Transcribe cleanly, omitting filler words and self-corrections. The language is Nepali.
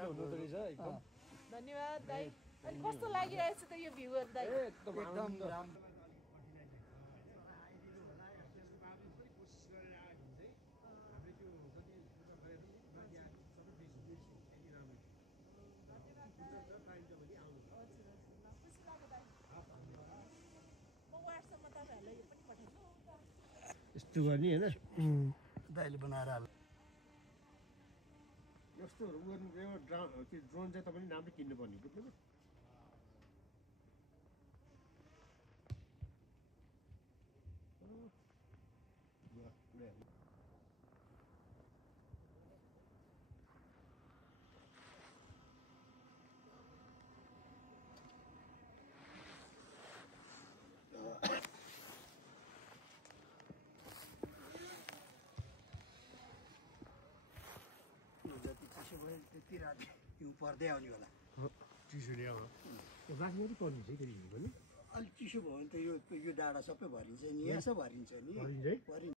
हुनुहुँदो रहेछ एकदम धन्यवाद दाइ अनि कस्तो लागिरहेछ त यो भ्यूहरु दाइ एकदम राम्रो यस्तो गर्ने हैन दाइले बनाएर हाल यस्तोहरु गर्नु त्यो ड्रोन चाहिँ तपाईले नामले किन्नु पर्ने बुझ्नु जति चिसो भयो त्यति राति हिउँ पर्दै आउने होला चिसोले अब राख्नु पर्ने चाहिँ फेरि हिँड्नु पनि अलिक चिसो भयो भने त यो डाँडा सबै भरिन्छ नि यहाँ सब भरिन्छ नि भरिन्छ